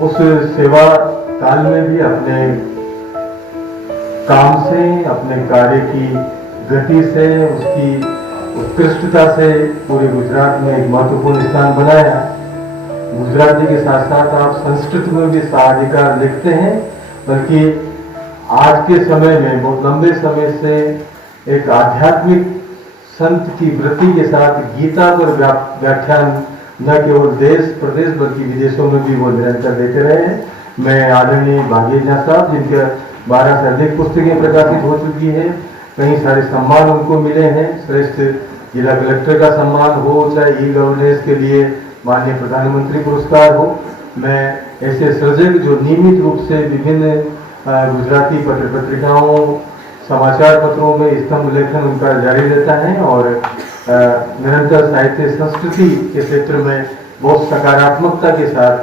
उस सेवा काल में भी अपने काम से, अपने कार्य की गति से, उसकी उत्कृष्टता से पूरे गुजरात में एक महत्वपूर्ण स्थान बनाया। गुजराती के साथ साथ आप संस्कृत में भी साधिकार लिखते हैं, बल्कि आज के समय में बहुत लंबे समय से एक आध्यात्मिक संत की वृत्ति के साथ गीता पर व्याख्यान न केवल देश प्रदेश बल्कि विदेशों में भी वो निरंतर देते रहे हैं। मैं आदरणीय भागीर झा साहब, जिनके 12 से अधिक पुस्तकें प्रकाशित हो चुकी है, कई सारे सम्मान उनको मिले हैं, श्रेष्ठ जिला कलेक्टर का सम्मान हो, चाहे ई गवर्नेंस के लिए माननीय प्रधानमंत्री पुरस्कार हो। मैं ऐसे सर्जक जो नियमित रूप से विभिन्न गुजराती पत्र पत्रिकाओं, समाचार पत्रों में स्तंभ लेखन उनका जारी रहता है और निरंतर साहित्य संस्कृति के क्षेत्र में बहुत सकारात्मकता के साथ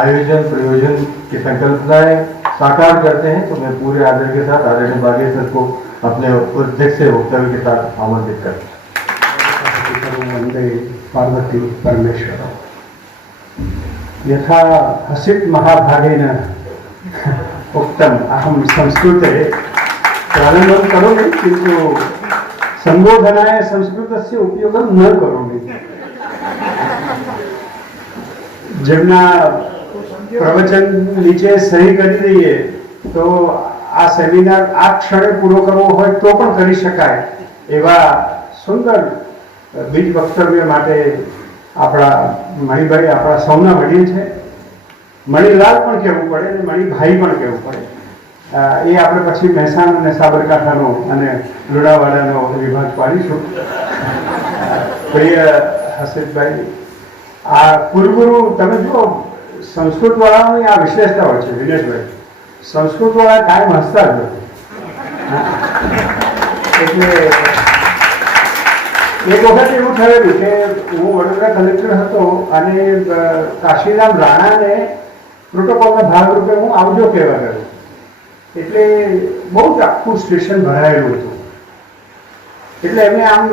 आयोजन प्रयोजन की संकल्पनाएं साकार करते हैं। तो मैं पूरे आदर के साथ आदरणीय भागीर सर को अपने अध्यक्ष से वक्तव्य के साथ आमंत्रित करता हूं। वंदे पार्वती परमेश्वर। यथा हसित महाभागेन उक्तम अहम संस्कृते प्रारंभं करोमि, किन्तु संबोधनाय संस्कृतस्य उपयोगं न करोमि। જેમના પ્રવચન નીચે સહી કરી દઈએ તો આ સેમિનાર આ ક્ષણે પૂરો કરવો હોય તો પણ કરી શકાય એવા સુંદર બીજ વક્તવ્ય માટે આપણા મણિભાઈ આપણા સૌના વડીલ છે। મણિલાલ પણ કહેવું પડે અને મણિભાઈ પણ કહેવું પડે। એ આપણે પછી મહેસાણા અને સાબરકાંઠાનો અને લુણાવાડાનો વિભાગ પાડીશું। પ્રિય હર્ષિતભાઈ, આ કુલગુરુ તમે જુઓ સંસ્કૃત વાળાની આ વિશેષતા હોય છે। વિનેશભાઈ, સંસ્કૃત વાળા કાયમ હસતા જ હોય। એટલે એક વખત એવું થયેલું કે હું વડોદરા કલેક્ટર હતો અને કાશીરામ રાણાને પ્રોટોકોલના ભાગરૂપે હું આવજો કહેવા ગયો। એટલે બહુ જ આખું સ્ટેશન ભરાયેલું હતું। એટલે એમને આમ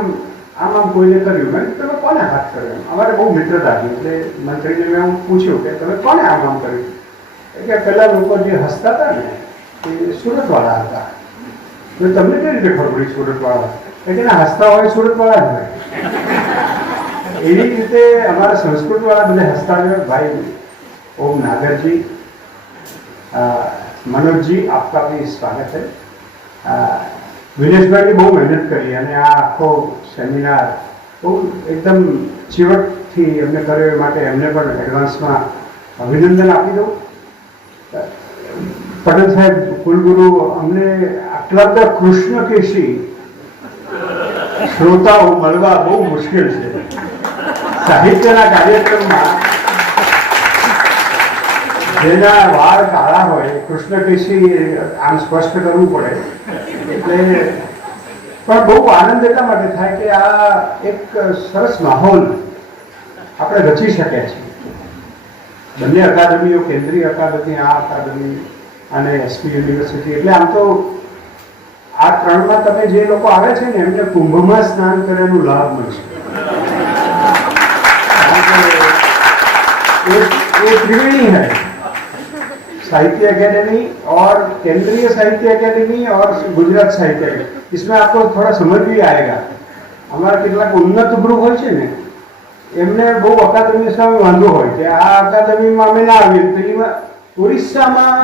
આમ આમ કોઈને કર્યું, મેં તમે કોને હાથ કર્યો? અમારે બહુ મિત્રતા હતી એટલે મંત્રીને મેં પૂછ્યું કે તમે કોને આમ આમ કર્યું? એટલે પેલા લોકો જે હસતા હતા ને એ સુરતવાળા હતા। તમને કઈ રીતે ખબર પડી સુરતવાળા? એટલે ના હસતા હોય સુરતવાળા જ હોય। એવી રીતે અમારા સંસ્કૃતવાળા બધા હસતા હોય। ભાઈ ओम नागर जी, मनोज जी, आपका भी स्वागत है। विनेश भाई बहुत मेहनत करी અને આ આખો સેમિનાર બહુ એકદમ ચીવટથી એમને કર્યો, એ માટે એમને પણ એડવાન્સમાં અભિનંદન આપી દઉં। પટેલ સાહેબ કુલગુરુ, અમને આટલા બધા કૃષ્ણકેશી શ્રોતાઓ મળવા બહુ મુશ્કેલ છે। સાહિત્યના કાર્યક્રમમાં જેના વાળ કાળા હોય, કૃષ્ણકેશી આમ સ્પષ્ટ કરવું પડે। એટલે પણ બહુ આનંદ એટલા માટે થાય કે આ એક સરસ માહોલ આપણે રચી શક્યા છીએ। બંને અકાદમીઓ, કેન્દ્રીય અકાદમી, આ અકાદમી અને એસપી યુનિવર્સિટી, એટલે આમ તો આ ત્રણમાં તમે જે લોકો આવે છે ને એમને કુંભમાં સ્નાન કર્યાનું લાભ મળશે। ये त्रिवेणी है, साहित्य अकेडमी और केंद्रीय साहित्य अकेडमी और गुजरात साहित्य अकेडमी। इसमें आपको थोड़ा समझ भी आएगा। हमारा કેટલાક ઉન્નત ગ્રુપ હોય છે ને એમને બહુ અકાદમી સામે વાંધો હોય કે આ અકાદમીમાં અમે ના આવીએ। પેલીમાં ઓરિસ્સામાં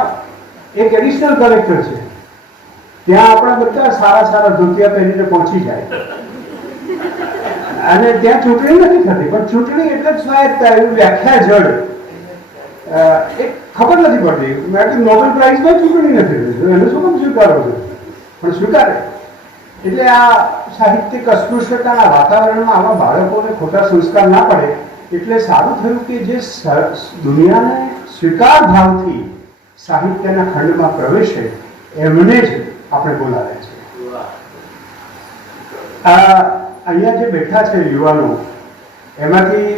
એક એડિશનલ કલેક્ટર છે, ત્યાં આપણા બધા સારા સારા ધોતિયા પહેરીને પહોંચી જાય અને ત્યાં ચૂંટણી નથી થતી, પણ ચૂંટણી એટલે જ સ્વાયત્તા, એવી વ્યાખ્યા જડ એક ખબર નથી પડતી। મેં કે નોબેલ પ્રાઇઝમાં ચૂંટણી નથી થતી, એને શું કામ સ્વીકારો છો? પણ સ્વીકારે। એટલે આ સાહિત્યિક અસ્પૃશ્યતાના વાતાવરણમાં આવા બાળકોને ખોટા સંસ્કાર ના પડે એટલે સારું થયું કે જે દુનિયાને સ્વીકાર ભાવથી સાહિત્યના ખંડમાં પ્રવેશે એમને જ આપણે બોલાવે છે। અહીંયા જે બેઠા છે યુવાનો, એમાંથી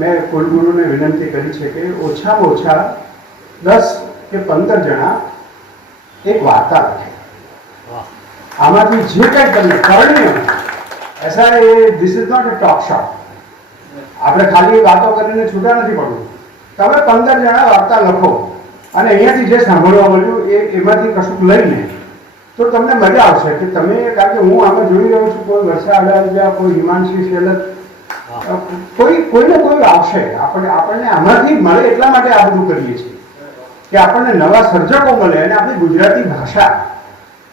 મેં કુલગુરુને વિનંતી કરી છે કે ઓછામાં ઓછા 10 કે 15 જણા એક વાર્તા લખે। આમાંથી જે કંઈ તમને કરણીય, ऐसा this is not a talk shop. આપણે ખાલી વાતો કરીને છૂટા નથી પડવું। તમે 15 જણા વાર્તા લખો અને અહીંયાથી જે સાંભળવા મળ્યું એમાંથી કશુંક લઈને તો તમને મજા આવશે કે તમે, કારણ કે હું આમાં જોઈ રહ્યો છું, કોઈ વર્ષા અડાલજા, કોઈ હિમાંશી શેલત, કોઈને કોઈ આવશે. આપણને આમાંથી મળે એટલા માટે આ બધું કરીએ છીએ કે આપણને નવા સર્જકો મળે. અને આપણી ગુજરાતી ભાષા,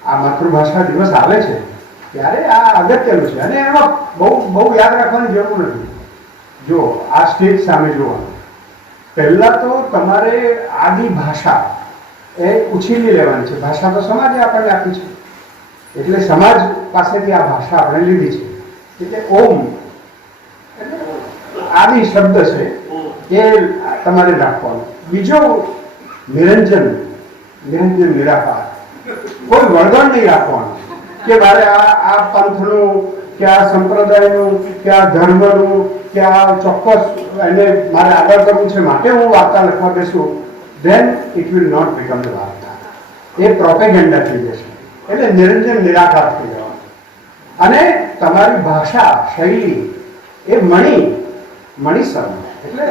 આ માતૃભાષા દિવસ આવે છે ત્યારે આ અગત્યનું છે. અને એમાં બહુ યાદ રાખવાની જરૂર નથી. જો આ સ્ટેજ સામે જોવાનું, પહેલા તો તમારે આદિ ભાષા એ ઉછીની લેવાની છે. ભાષા તો સમાજે આપણને આપી છે, એટલે સમાજ પાસેથી આ ભાષા આપણે લીધી છે. એટલે ઓમ એટલે આદિ શબ્દ છે એ તમારે રાખવાનો. બીજો નિરંજન, નિરાકાર, કોઈ વળગણ નહીં રાખવાનું કે મારે આ પંથનું કે આ સંપ્રદાયનું કે આ ધર્મનું કે આ ચોક્કસ એને મારે આગળ કરવું છે માટે હું વાર્તા લખવા બેસું. then it will not become the વાર્તા. એ પ્રોપેગેન્ડા થઈ જશે. એટલે નિરંજન, નિરાકાર થઈ જવાનું. અને તમારી ભાષા, શૈલી એ મણીસમ, એટલે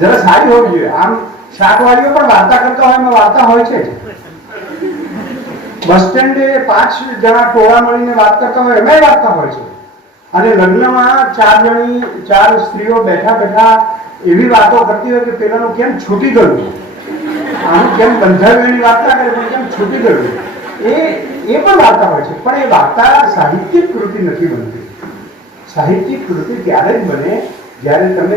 જરા સારી હોવી જોઈએ. આમ શાકવાળીઓ પણ વાર્તા કરતા હોય, એમાં વાર્તા હોય છે. બસ સ્ટેન્ડે 5 જણા ટોળા મળીને વાત કરતા હોય, એમાં વાર્તા હોય છે. અને લગ્નમાં 4 સ્ત્રીઓ બેઠા એવી વાતો કરતી હોય કે પેલાનું કેમ છૂટી ગયું, આનું કેમ બંધાયું, એની વાર્તા કરે પણ કેમ છૂટી ગયું, એ પણ વાર્તા હોય છે. પણ એ વાર્તા સાહિત્યિક કૃતિ નથી બનતી. સાહિત્યિક કૃતિ ત્યારે જ બને જ્યારે તમે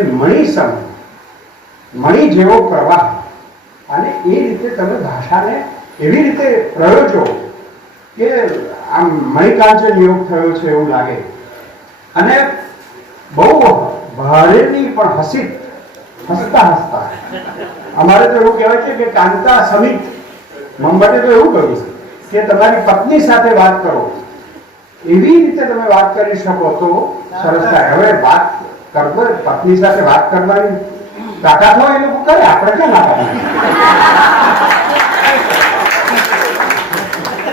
મણી જેવો પ્રવાહ, અને એ રીતે તમે ભાષાને એવી રીતે પ્રયોજો કે આમ મણિકાંચન યોગ થયો છે એવું લાગે. અને બહુ ભારે નહીં પણ હસતા અમારે તો એવું કહેવાય છે કે કાંતા સમિત મમ્મટે તો એવું કહ્યું કે તમારી પત્ની સાથે વાત કરો, એવી રીતે તમે વાત કરી શકો તો સરસ થાય. હવે વાત કરવો, પત્ની સાથે વાત કરવાની તાકાત હોય એ લોકો કરે, આપણે ક્યાં ના કરીએ.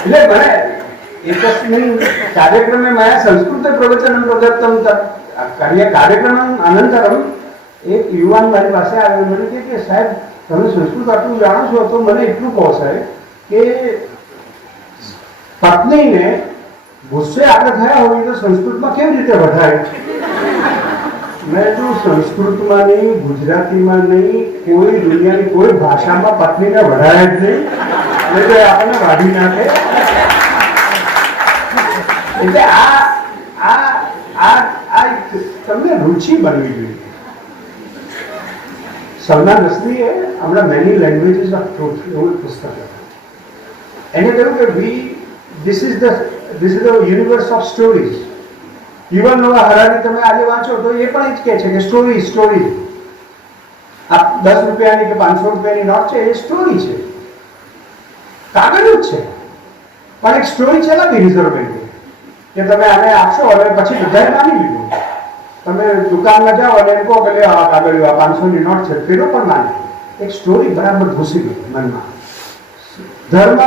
એટલે મને एकस्मिन् कार्यक्रमे मया संस्कृतप्रवचनं प्रदत्तं. कार्यक्रमम् अनन्तरम् एक युवान મારી પાસે આવ્યો. મને કે સાહેબ તમે સંસ્કૃત આટલું જાણો છો તો મને એટલું કહો સાહેબ કે પત્નીને ગુસ્સે આપણે થયા હોય તો સંસ્કૃતમાં કેવી રીતે વઢાય? મેં તો સંસ્કૃતમાં નહીં, ગુજરાતીમાં નહીં, કોઈ દુનિયાની કોઈ ભાષામાં પત્નીને વઢાય જ નહીં, એટલે આપણને વાઢી નાખે. એટલે આ તમને રુચિ બનવી જોઈએ. સલમાન રશ્દીએ હમણાં મેની લેંગ્વેજીસ ઓફ ટ્રુથ એવું પુસ્તક હતું. એને કહ્યું કે this is the universe of stories. Yuval Noah Harari તમે આજે વાંચો તો એ પણ જ કહે છે કે સ્ટોરી આ 10 રૂપિયાની કે 500 રૂપિયાની નોટ છે, એ સ્ટોરી છે, કાગળ જ છે, પણ એક સ્ટોરી ચલાવી રિઝર્વ બેન્કે કે તમે આને આપશો અને પછી બધાએ માની લીધું. તમે દુકાનમાં જાઓ અને એમ કહો કે આ કાગળ 500 ની નોટ છે, પેલો પણ માને. એક સ્ટોરી બરાબર ઘૂસી ગઈ મનમાં. ધર્મ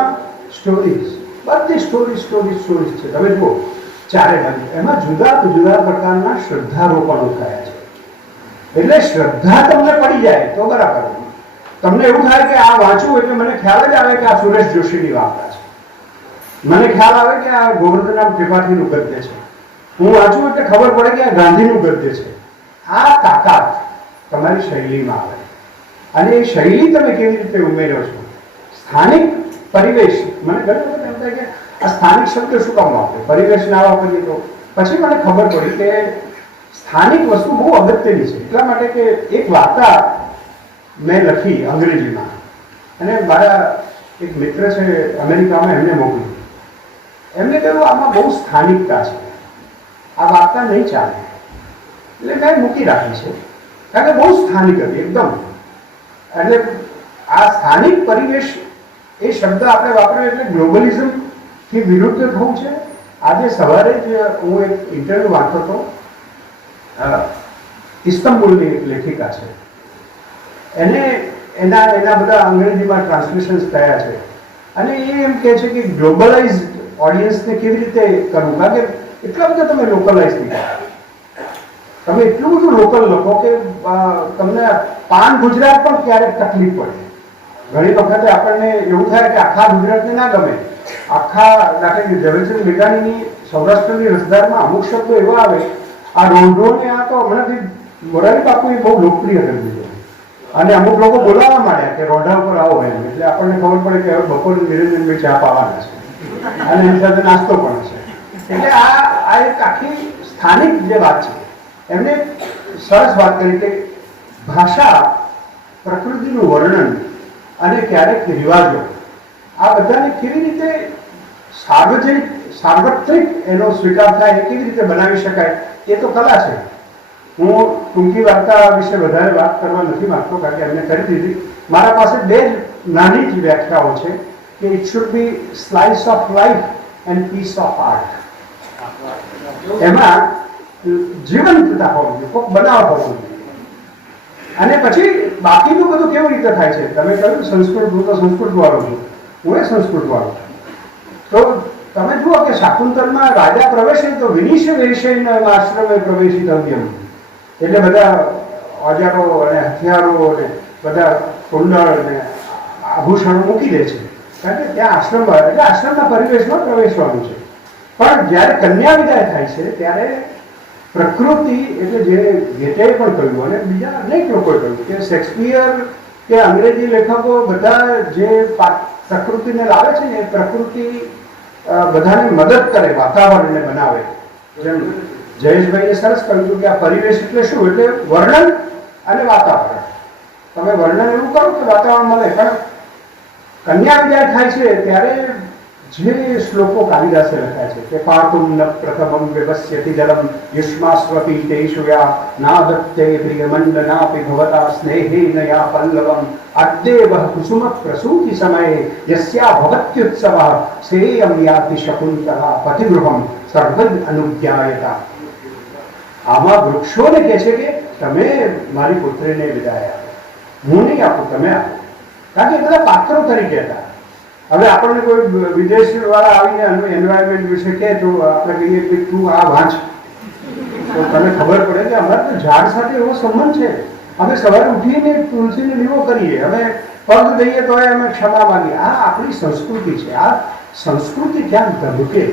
સ્ટોરીઝ, બધી સ્ટોરીઝ છે. તમે જુઓ ચારે બાજુ એમાં જુદા પ્રકારના શ્રદ્ધારોપણો થયા છે. એટલે શ્રદ્ધા તમને પડી જાય તો બરાબર. તમને એવું થાય કે આ વાંચવું એટલે મને ખ્યાલ જ આવે કે આ સુરેશ જોશીની વાર્તા છે, મને ખ્યાલ આવે કે આ ગોવર્ધનરામ ત્રિપાઠીનું ગદ્ય છે. હું વાંચું એટલે ખબર પડે કે આ ગાંધીનું ગદ્ય છે. આ તાકાત તમારી શૈલીમાં આવે. અને એ શૈલી તમે કેવી રીતે ઉમેરો છો? સ્થાનિક પરિવેશ. મને ઘણી વખત એમ થાય કે આ સ્થાનિક શબ્દ શું કામ વાપરે, પરિવેશ ના વાપરીએ તો? પછી મને ખબર પડી કે સ્થાનિક વસ્તુ બહુ અગત્યની છે. એટલા માટે કે એક વાર્તા મેં લખી અંગ્રેજીમાં, અને મારા એક મિત્ર છે અમેરિકામાં, એમને મોકલી. એમને કહ્યું આમાં બહુ સ્થાનિકતા છે, આ વાર્તા નહીં ચાલે. એટલે મેં મૂકી રાખી છે, કારણ કે બહુ સ્થાનિક હતી એકદમ. એટલે આ સ્થાનિક પરિવેશ એ શબ્દ આપણે વાપરીએ એટલે ગ્લોબલિઝમ થી વિરુદ્ધ થવું છે. આજે સવારે જ હું એક ઇન્ટરવ્યુ વાંચતો હતો, ઇસ્તંબુલની એક લેખિકા છે, એના બધા અંગ્રેજીમાં ટ્રાન્સલેશન્સ થયા છે. અને એ એમ કહે છે કે ગ્લોબલાઇઝ ઓડિયન્સને કેવી રીતે કરવું, કારણ કે એટલા બધા તમે લોકલાઇઝ થઈ ગયા. તમે એટલું બધું લોકલ લખો કે તમને પાન ગુજરાત પણ ક્યારેક તકલીફ પડે. ઘણી વખતે આપણને એવું થાય કે આખા ગુજરાતને ના ગમે. આખા દાખલા ઝવેરચંદ મેઘાણીની સૌરાષ્ટ્રની રસધારમાં અમુક શબ્દો એવા આવે, આ રોંઢોને આ તો હમણાંથી મોરારી બાપુએ બહુ લોકપ્રિય કરી દીધો અને અમુક લોકો બોલાવવા માંડ્યા કે રોંઢા ઉપર આવો એમ, એટલે આપણને ખબર પડે કે હવે બપોરે નિરંજનભાઈ ચા પાવાના છે અને એની સાથે નાસ્તો પણ છે. એટલે આ એક આખી સ્થાનિક જે વાત છે એમને સરસ વાત કરી કે ભાષા, પ્રકૃતિનું વર્ણન અને ક્યારેક રિવાજો આ બધાને કેવી રીતે સાર્વત્રિક એનો સ્વીકાર થાય, એ કેવી રીતે બનાવી શકાય, એ તો કલા છે. હું ટૂંકી વાર્તા વિશે વધારે વાત કરવા નથી માંગતો કારણ કે એમને કરી દીધી. મારા પાસે બે જ નાની જ વ્યાખ્યાઓ છે કે it should be slice of life and piece of art. એમાં જીવંતતા હોવી જોઈએ, કોઈક બનાવ હોવો જોઈએ. અને પછી બાકીનું બધું કેવી રીતે થાય છે. તમે કહ્યું સંસ્કૃત, હું તો સંસ્કૃત વાળો છું, હું એ સંસ્કૃત વાળો છું. તો તમે જુઓ કે શાકુંતલમાં રાજા પ્રવેશે તો વિનિશ્ય વેશેન આશ્રમે પ્રવેશિતવ્યમ, એટલે બધા ઓજારો અને હથિયારો અને બધા કુંડળ અને આભૂષણો મૂકી દે છે કારણ કે ત્યાં આશ્રમ એટલે આશ્રમના પરિવેશમાં પ્રવેશવાનું છે. પણ જ્યારે કન્યા વિદાય થાય છે ત્યારે પ્રકૃતિ એટલે જે ગેટેએ પણ કહ્યું અને બીજા અનેક લોકોએ કહ્યું કે શેક્સપિયર કે અંગ્રેજી લેખકો બધા જે પ્રકૃતિને લાવે છે ને એ પ્રકૃતિ બધાને મદદ કરે, વાતાવરણને બનાવે. જેમ જયેશભાઈએ સરસ કહ્યું હતું કે આ પરિવેશ એટલે શું, એટલે વર્ણન અને વાતાવરણ. તમે વર્ણન એવું કરો કે વાતાવરણ મળે. પણ કન્યા વિદાય થાય છે ત્યારે જે શ્લોકો કાલિદાસે લખ્યા છે કે પાર્તુમ ન પ્રથમમ વ્યવસ્યતિ જલમ યુષ્માસ્વપી તેષુયા નાદત્તે પ્રિયમંડનાપી ભવતા સ્નેહેન યા પલ્લવમ અદ્દેવ કુસુમ પ્રસૂતિ સમયે યસ્યા ભવત્યુત્સવ શ્રેયમ યાતિ શકુંતલા પતિગૃહમ સર્વદ અનુજ્ઞાયતા. આમાં વૃક્ષોને કહે છે કે તમે મારી પુત્રીને વિદાય આપો, હું નહીં આપું, તમે આપો. કારણ કે એ બધા પાત્રો તરીકે હતા. હવે આપણને કોઈ વિદેશ વાળા આવીને એન્વાયરમેન્ટ વિશે કહે તો આપણે કહીએ કે તું આ વાંચ, તો તને ખબર પડે કે અમારે તો ઝાડ સાથે એવો સંબંધ છે. અમે સવારે ઉઠીને તુલસીને લીવો કરીએ, અમે પગ દઈએ તો અમે ક્ષમા માંગીએ. આ આપણી સંસ્કૃતિ છે. આ સંસ્કૃતિ ક્યાં ધબકે.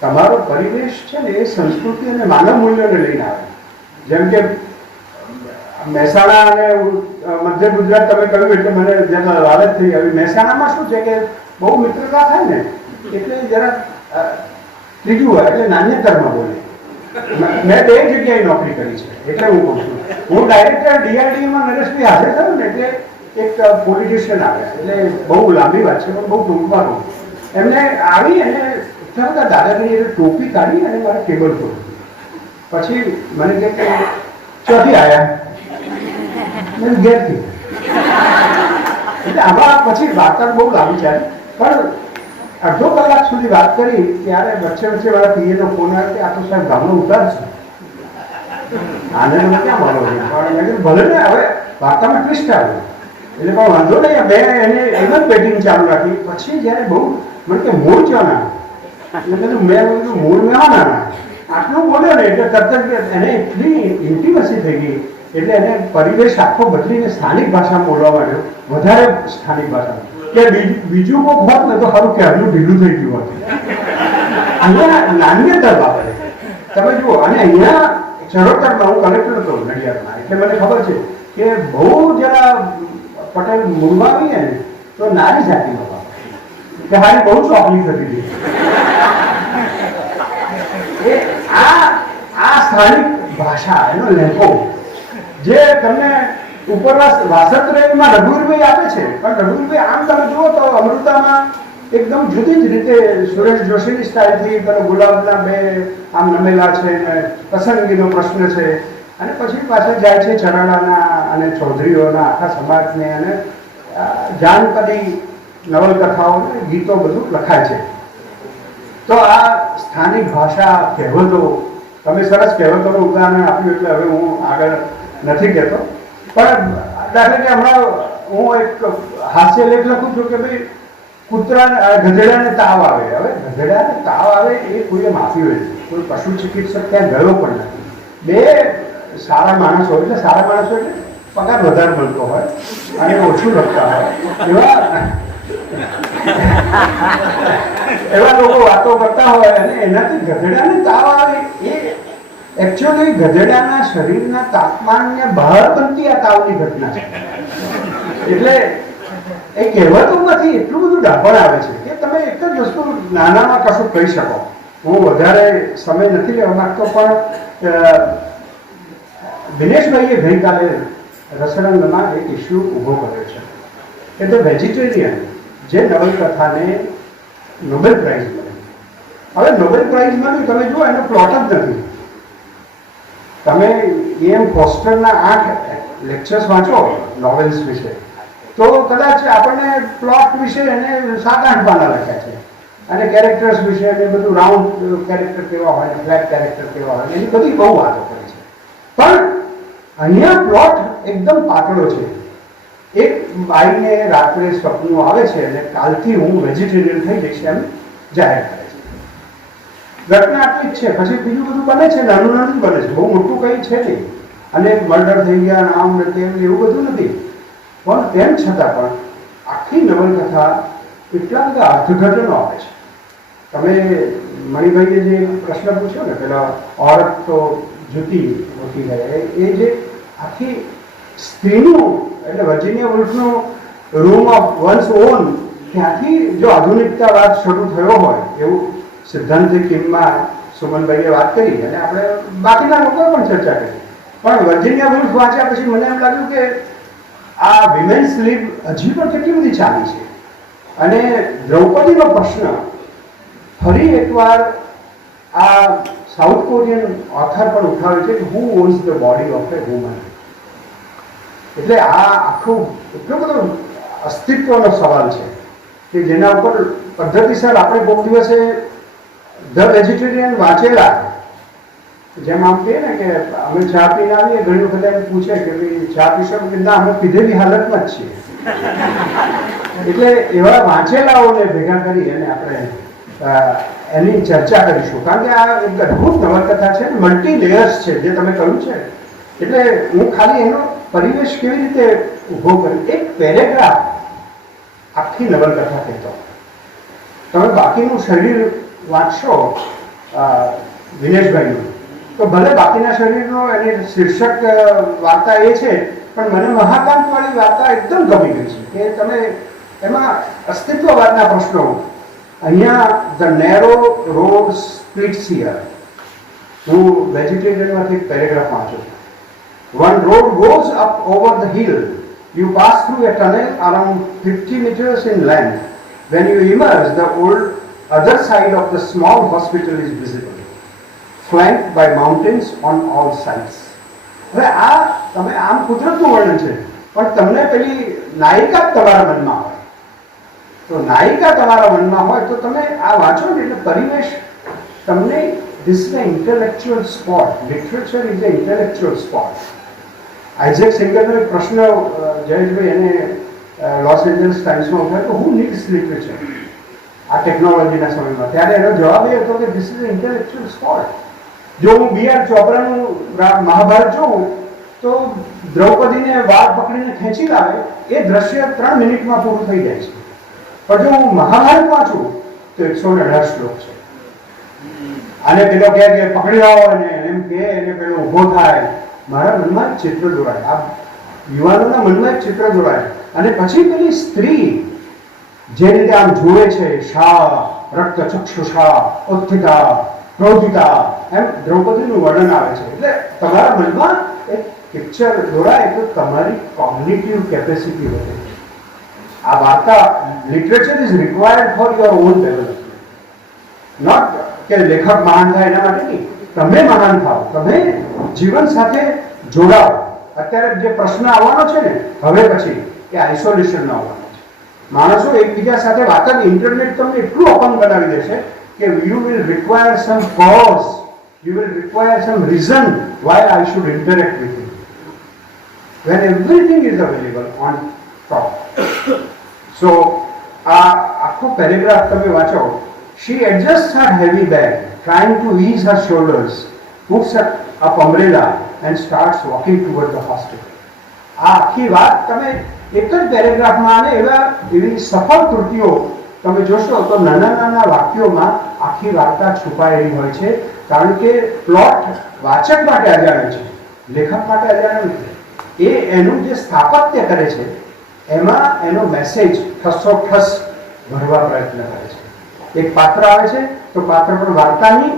તમારો પરિવેશ છે ને એ સંસ્કૃતિ અને માનવ મૂલ્યોને લઈને આવે. જેમ કે મહેસાણા અને મધ્ય ગુજરાત તમે કહ્યું એટલે મને જેમ લાલચ થઈ આવી. મહેસાણામાં શું છે કે બહુ મિત્રતા થાય ને એટલે જરા ત્રીજું હોય એટલે નાન્યતરમાં બોલે. મેં બે જગ્યાએ નોકરી કરી છે એટલે હું કહું છું. હું ડાયરેક્ટર ડીઆરડીમાં નરેશભાઈ હાજર થયો ને એટલે એક પોલિટિશિયન આવ્યા, એટલે બહુ લાંબી વાત છે પણ બહુ ટૂંકમાં કહું. એમને આવી અને એટલા બધા દાદાગીરી ટોપી કાઢી અને મારે ટેબલ પર પછી મને કહે કે ચોથી આવ્યા ઘેરથી. એટલે આમાં પછી વાર્તા બહુ લાંબી ચાલી પણ અડધો કલાક સુધી વાત કરી ત્યારે વચ્ચે વચ્ચે મારા પીએનો ફોન આવ્યો કે આ તો સાહેબ ગામનો ઉતાર છે, આને મને ક્યાં મળો. પણ મેં કીધું ભલે ને, હવે વાર્તામાં ટ્વિસ્ટ આવ્યો એટલે પણ વાંધો નહીં. મેં એને એમ જ બેટિંગ ચાલુ રાખી. પછી જ્યારે બહુ મને કે મૂળ ચાના એટલે કીધું મેં કીધું મૂળ મહેમાના આટલું બોલ્યો ને એટલે તરત જ એને એટલી ઇન્ટિમસી થઈ ગઈ એટલે એને પરિવેશ આખો બદલીને સ્થાનિક ભાષામાં બોલવા માંડ્યો, વધારે સ્થાનિક ભાષામાં. કે બીજું કોઈક હોત ને તો સારું કે આટલું ઢીલું થઈ ગયું હતું. અહીંયા નાન્યતા બાબતે તમે જુઓ. અને અહીંયા ચરોતરમાં હું કલેક્ટર હતો નડિયાદમાં, એટલે મને ખબર છે કે બહુ જરા પટેલ મૂળમાં આવીએ ને તો નારી જાતિમાં બાબત કે હારી બહુ ચોકલી થતી હતી. આ સ્થાનિક ભાષા એનો લેખો જે તમને ઉપરવાસ વાસત્રેયમાં રઘુવીરભાઈ આપે છે. પણ રઘુવીરભાઈ આમ તમે જુઓ તો અમૃતામાં એકદમ જુદી જ રીતે સુરેશ જોશીની સ્ટાઇલથી પેલો ગુલાબના બે આમ નમેલા છે ને પસંદગીનો પ્રશ્ન છે અને પછી પાછળ જાય છે ચરાડાના અને ચૌધરીઓના આખા સમાજને અને જાનપદી નવલકથાઓ ગીતો બધું લખાય છે. તો આ સ્થાનિક ભાષા કહેવતો, તમે સરસ કહેવતોનું ઉદાહરણ આપ્યું એટલે હવે હું આગળ નથી કહેતો. પણ દાખલા કે હમણાં હું એક હાસ્ય લેખ લખું છું કે ભાઈ ગધેડાને તાવ આવે. હવે ગધેડાને તાવ આવે એ કોઈએ માપ્યું નથી, કોઈ પશુ ચિકિત્સક ત્યાં ગયો પણ નથી. બે સારા માણસો એટલે પગાર વધારે મળતો હોય અને ઓછું લખતા હોય એવા લોકો વાતો કરતા હોય અને એનાથી ગધેડાને તાવ આવે. એ એકચ્યુઅલી ગધેડાના શરીરના તાપમાનને બહાર બનતી આ તાવની ઘટના છે. એટલે એ કહેવતોમાંથી એટલું બધું ડાપણ આવે છે કે તમે એક જ વસ્તુ નાનામાં કશું કહી શકો. હું વધારે સમય નથી લેવા માંગતો, પણ દિનેશભાઈએ ગઈકાલે રસરંગમાં એક ઇસ્યુ ઊભો કર્યો છે કે ધ વેજીટેરિયન જે નવલકથાને નોબેલ પ્રાઇઝ મળી. હવે નોબેલ પ્રાઇઝ મળ્યું, તમે જુઓ એનો પ્લોટ જ નથી. તમે એમ ફોસ્ટરના 8 લેક્ચર્સ વાંચો નોવેલ્સ વિશે તો કદાચ આપણને પ્લોટ વિશે એને 7-8 પાના લખ્યા છે અને કેરેક્ટર્સ વિશે એને બધું રાઉન્ડ કેરેક્ટર કેવા હોય, ફ્લેટ કેરેક્ટર કેવા હોય, એની બધી બહુ વાતો કરી છે. પણ અહીંયા પ્લોટ એકદમ પાતળો છે. એક બાઈને રાત્રે સપનું આવે છે અને કાલથી હું વેજીટેરિયન થઈ જઈશ એમ જાહેર કરે છે. ઘટના આટલી જ છે, પછી બીજું બધું બને છે, નાનું નાનું બને છે, બહુ મોટું કંઈ છે નહીં. અને મર્ડર થઈ ગયા, આમ ને તેમ, એવું બધું નથી. પણ તેમ છતાં પણ આખી નવલકથા એટલા બધા અર્થઘટનો આવે છે. તમે મણિભાઈએ જે પ્રશ્ન પૂછ્યો ને પેલા ઓરત તો જુતી હોતી જાય, એ જે આખી સ્ત્રીનું એટલે વર્જિનિયા વુલ્ફનું રૂમ ઓફ વન્સ ઓન, ત્યાંથી જો આધુનિકતાવાદ શરૂ થયો હોય એવું સિદ્ધાંતિક કિમમાં સુમનભાઈએ વાત કરી અને આપણે બાકીના લોકોએ પણ ચર્ચા કરી. પણ વર્જિનિયા વુલ્ફ વાંચ્યા પછી મને એમ લાગ્યું કે આ વિમેન્સ લીગ હજી પણ કેટલી બધી ચાલી છે. અને દ્રૌપદીનો પ્રશ્ન ફરી એકવાર આ સાઉથ કોરિયન ઓથર પણ ઉઠાવે છે કે who owns the body of a woman. એટલે આ આખું એટલો બધો અસ્તિત્વનો સવાલ છે કે જેના ઉપર પદ્ધતિસર આપણે કોઈક દિવસે ધ વેજીટેરિયન વાંચેલા, જેમ આમ કહીએ ને કે અમે ચા પીને આવીએ, ઘણી વખત એમ પૂછે કે ભાઈ ચા પીશો કે ના, અમે પીધેલી હાલતમાં જ છીએ. એટલે એવા વાંચેલાઓને ભેગા કરી અને આપણે એની ચર્ચા કરીશું. કારણ કે આ એક અદભુત નવલકથા છે, મલ્ટી લેયર્સ છે જે તમે કહ્યું છે. એટલે હું ખાલી એનો પરિવેશ કેવી રીતે ઊભો કર્યો, એક પેરેગ્રાફ આખી નવલકથા કહેતો. તમે બાકીનું શરીર વાંચશો દિનેશભાઈનું તો ભલે બાકીના શરીરનો એની શીર્ષક વાર્તા એ છે, પણ મને મહાકાંતવાળી વાર્તા એકદમ ગમી ગઈ છે કે તમે એમાં અસ્તિત્વવાદના પ્રશ્નો. અહીંયા ધ નેરો રોડ સ્પ્લિટ્સ હિયર. હું વેજીટેરિયનમાંથી એક પેરેગ્રાફ વાંચું છું. One road goes up over the hill. You pass through a tunnel around 50 meters in length. When you emerge, the other side of the small hospital is visible, flanked by mountains on all sides. હવે આ તમે આમ કુદરતનું વર્ણન છે, પણ તમને પેલી નાયિકા તમારા મનમાં હોય તો નાયિકા તમારા મનમાં હોય તો તમે આ વાંચો ને એટલે પરિવેશ તમને this is an intellectual sport. Literature is an intellectual sport. Isaac સિંગરનો એક પ્રશ્ન જયેશભાઈ એને લોસ એન્જલસ ટાઈમ્સમાં ઉઠાવ્યો કે હુ નીડ્સ લિટરેચર આ ટેકનોલોજીના સમયમાં. ત્યારે એનો જવાબ એ હતો કે ધીસ ઇઝ ઇન્ટેલેક્ચ્યુઅલ સ્પોર્ટ. જો હું B.R. ચોપરાનું મહાભારત જોઉં તો દ્રૌપદીને વાળ પકડીને ખેંચી લાવે એ દ્રશ્ય 3 મિનિટમાં પૂરું થઈ જાય છે. પણ જો હું મહાભારત વાંચું તો 118 શ્લોક છે. આને પેલો કહે કે પકડી લાવો અને એમ કે એને પેલો ઊભો થાય. મારા મનમાં એક ચિત્ર દોરાય, આ યુવાનોના મનમાં એક ચિત્ર દોરાય. અને પછી પેલી સ્ત્રી જે રીતે આમ જુએ છે, શા રક્ત ચક્ષુષા ઉત્થિતા ક્રોધિતા, એમ દ્રૌપદીનું વર્ણન આવે છે. એટલે તમારા મનમાં એક પિક્ચર દોરાય તો તમારી કોગ્નિટિવ કેપેસિટી વધે. આ વાર્તા literature is required for your own development. Not કે લેખક મહાન થાય એના માટે નહીં, તમે મહાન થાઓ, તમે જીવન સાથે જોડાઓ. અત્યારે જે પ્રશ્ન આવવાનો છે ને હવે પછી કે આઇસોલેશનનો આવવાનો છે. માણસો એકબીજા સાથે વાત જ ઇન્ટરનેટ તમને એટલું ઓપન બનાવી દેશે કે you will require some cause, you will require some reason why I should interact with you when everything is available on top. So આ આખો પેરેગ્રાફ તમે વાંચો. She adjusts her heavy bag, trying to ease her shoulders, puts up umbrella and starts walking toward the hospital. આ આખી વાત તમે એક જ પેરેગ્રાફમાં અને એવી સફળ કૃતિઓ તમે જોશો તો નાના નાના વાક્યોમાં આખી વાર્તા છુપાયેલી હોય છે. કારણ કે પ્લોટ વાચક માટે અજાણ્યો છે, લેખક માટે અજાણ્યો નથી. એ એનું જે સ્થાપત્ય કરે છે એમાં એનો મેસેજ ઠસોઠસ ભરવા પ્રયત્ન કરે છે. એક પાત્ર આવે છે તો પાત્ર પણ વાર્તાની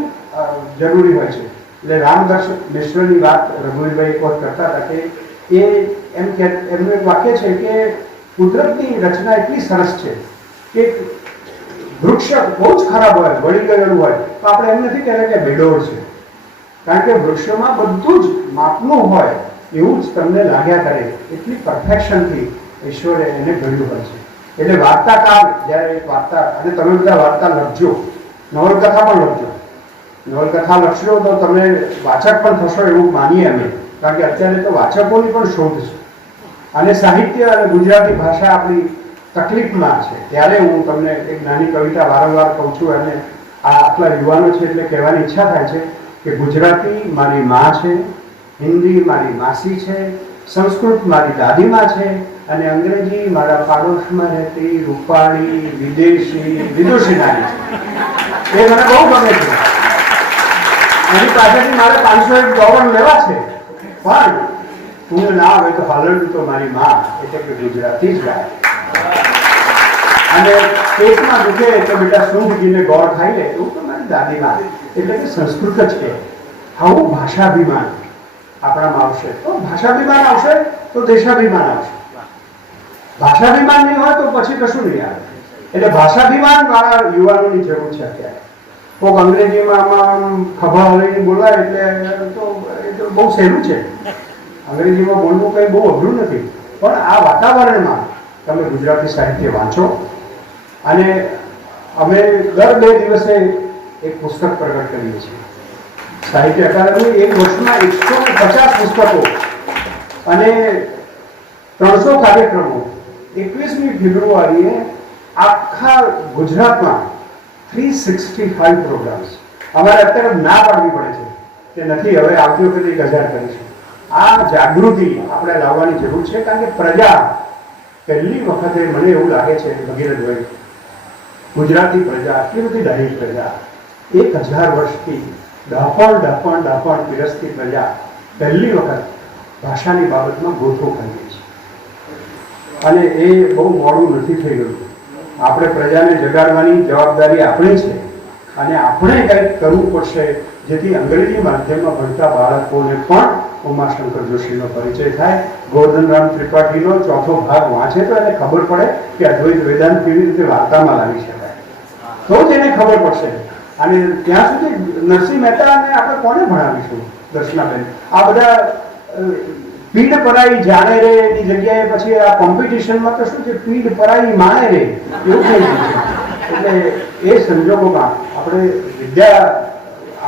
જરૂરી હોય છે. એટલે રામદર્શ મિશ્રની વાત રઘુવીરભાઈ એક વખત કરતા હતા કે એમનું એક વાક્ય છે કે કુદરતની રચના એટલી સરસ છે કે વૃક્ષ બહુ જ ખરાબ હોય, વળી ગયેલું હોય તો આપણે એમ નથી કહેતા કે બેડોળ છે. કારણ કે વૃક્ષોમાં બધું જ માપનું હોય એવું જ તમને લાગ્યા કરે. એટલી પરફેક્શનથી ઈશ્વરે એને ઘડ્યું હોય છે. એટલે વાર્તાકાર જ્યારે એક વાર્તા, અને તમે બધા વાર્તા લખજો, નવલકથા પણ લખજો. નવલકથા લખશો તો તમે વાચક પણ થશો એવું માનીએ અમે. કારણ કે અત્યારે તો વાચકોની પણ શોધ છે અને સાહિત્ય અને ગુજરાતી ભાષા આપણી તકલીફમાં છે. ત્યારે હું તમને એક નાની કવિતા વારંવાર કહું છું અને આ આટલા યુવાનો છે એટલે કહેવાની ઈચ્છા થાય છે કે ગુજરાતી મારી મા છે, હિન્દી મારી માસી છે, સંસ્કૃત મારી દાદીમાં છે અને અંગ્રેજી મારા પાડોશમાં રહેતી રૂપાળી વિદેશી નારી છે. એ મને બહુ ગમે છે. એની પાસેથી મારે $501 લેવા છે, પણ તું ના આવે તો હાલરડું તો મારી માં એટલે કે ગુજરાતી જ ગાય. અને પેટમાં દુખે તો બેટા સૂંઘીને ગોળ ખાઈ લે એવું તો મારી દાદીમાં, એટલે કે સંસ્કૃત જ કે. આવું ભાષાભિમાન આપણામાં આવશે તો ભાષાભિમાન આવશે તો દેશાભિમાન આવશે. ભાષાભિમાન નહીં હોય તો પછી કશું નહીં આવે. એટલે ભાષાભિમાન વાળા યુવાનોની જરૂર છે અત્યારે. કોઈક અંગ્રેજીમાં ખભા હલાવીને બોલાય એટલે તો બહુ સહેલું છે. અંગ્રેજીમાં બોલવું કંઈ બહુ અઘરું નથી. પણ આ વાતાવરણમાં તમે ગુજરાતી સાહિત્ય વાંચો. અને અમે દર 2 દિવસે એક પુસ્તક પ્રગટ કરીએ છીએ. સાહિત્ય અકાદમી એક વર્ષમાં 150 પુસ્તકો અને 300 કાર્યક્રમો. 21મી ફેબ્રુઆરીએ આખા ગુજરાતમાં 365 પ્રોગ્રામ્સ. અમારે અત્યારે ના પાડવી પડે છે કે નથી, હવે આવતી વખતે 1000 કરીશું. આ જાગૃતિ આપણે લાવવાની જરૂર છે. કારણ કે પ્રજા પહેલી વખતે મને એવું લાગે છે ભગીરથભાઈ, ગુજરાતી પ્રજા એટલી બધી ડાહી પ્રજા, 1000 વર્ષથી ડહાપણ પીરસતી પ્રજા પહેલી વખત ભાષાની બાબતમાં ગોથો કરી છે. અને એ બહુ મોડું નથી થઈ ગયું. આપણે પ્રજાને જગાડવાની જવાબદારી આપણી છે અને આપણે કંઈક કરવું પડશે જેથી અંગ્રેજી માધ્યમમાં ભણતા બાળકોને પણ ઉમાશંકર જોશીનો પરિચય થાય. ગોવર્ધનરામ ત્રિપાઠીનો 4થો ભાગ વાંચે તો એને ખબર પડે કે અદ્વૈત વેદાંત કેવી રીતે વાર્તામાં લાવી શકાય, તો જ એને ખબર પડશે. અને ત્યાં સુધી નરસિંહ મહેતાને આપણે કોને ભણાવીશું? દર્શનાબેન, આ બધા પીડ પરાઈ જાણે રે એની જગ્યાએ પછી આ કોમ્પિટિશનમાં તો શું છે, પીડ પરાઈ માણે રે એવું થઈ ગયું છે. એટલે એ સંજોગોમાં આપણે વિદ્યા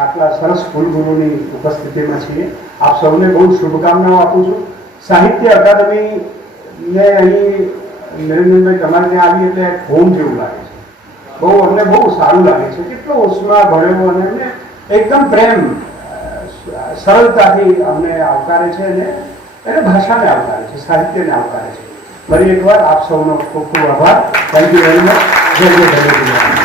આટલા સરસ કુલગુરુની ઉપસ્થિતિમાં છીએ. આપ સૌને બહુ શુભકામનાઓ આપું છું. સાહિત્ય અકાદમીને અહીં નરેન્દ્રભાઈ તમારે ત્યાં આવી એટલે હોમ જેવું લાગે છે. બહુ અમને બહુ સારું લાગે છે. કેટલો ઉષ્મા ભર્યો અને અમને એકદમ પ્રેમ સરળતાથી અમને આવકારે છે અને એને ભાષાને આવકારે છે, સાહિત્યને આવકારે છે. ફરી એકવાર આપ સૌનો ખૂબ ખૂબ આભાર. Thank you very much. જય જય ભગવતી.